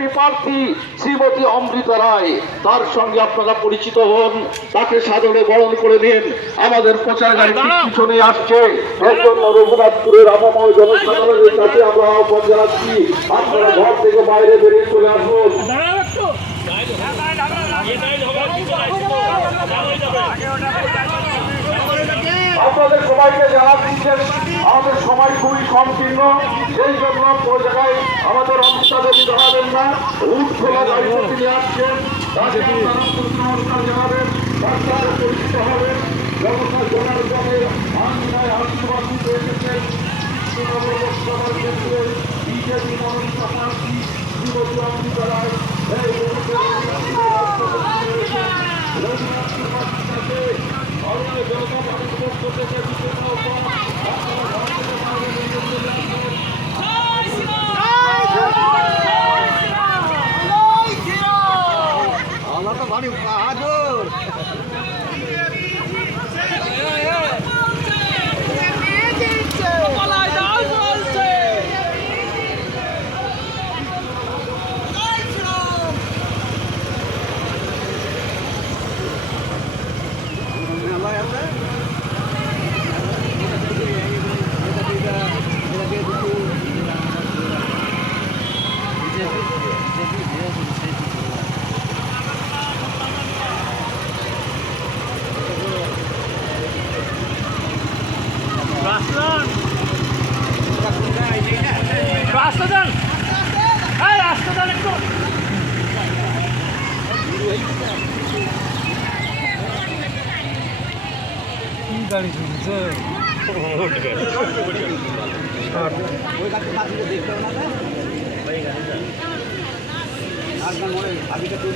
MP প্রার্থী শ্রীমতী অমৃতা রায়, তার সঙ্গে আপনারা পরিচিত হন, তাকে সাদরে বরণ করে নিন। আমাদের প্রচার গাড়ি পিছনে আসছে, এর জন্য রঘুনাথপুরের আপাময় জনসাধারণের কাছে আমরা আহ্বান জানাচ্ছি, আপনারা ঘর থেকে বাইরে বেরিয়ে চলে আসুন। আপনাদের সবাইকে জানা দিচ্ছেন আমাদের সময় খুবই সংকীর্ণ, সেই জন্য ওই জায়গায় আমাদের অমৃতা দেবী দাঁড়াবেন না, রুট খোলা গাড়িতে তিনি আসছেন, নমস্কার জানাবেন, রাস্তায় পরিচিত হবেন, ব্যবস্থা জানার জন্য আন্দোলনের আশীর্বাদ দিতে এসেছেন লোকসভার ক্ষেত্রে বিজেপি মনোনীত প্রার্থী শ্রীমতী অমৃতা রায়। আমরা তো বাড়ি বাহাদুর রাস্তা দেন, রাস্তা দেন একটু। কি গাড়ি চলছে? আর মনে আগে তো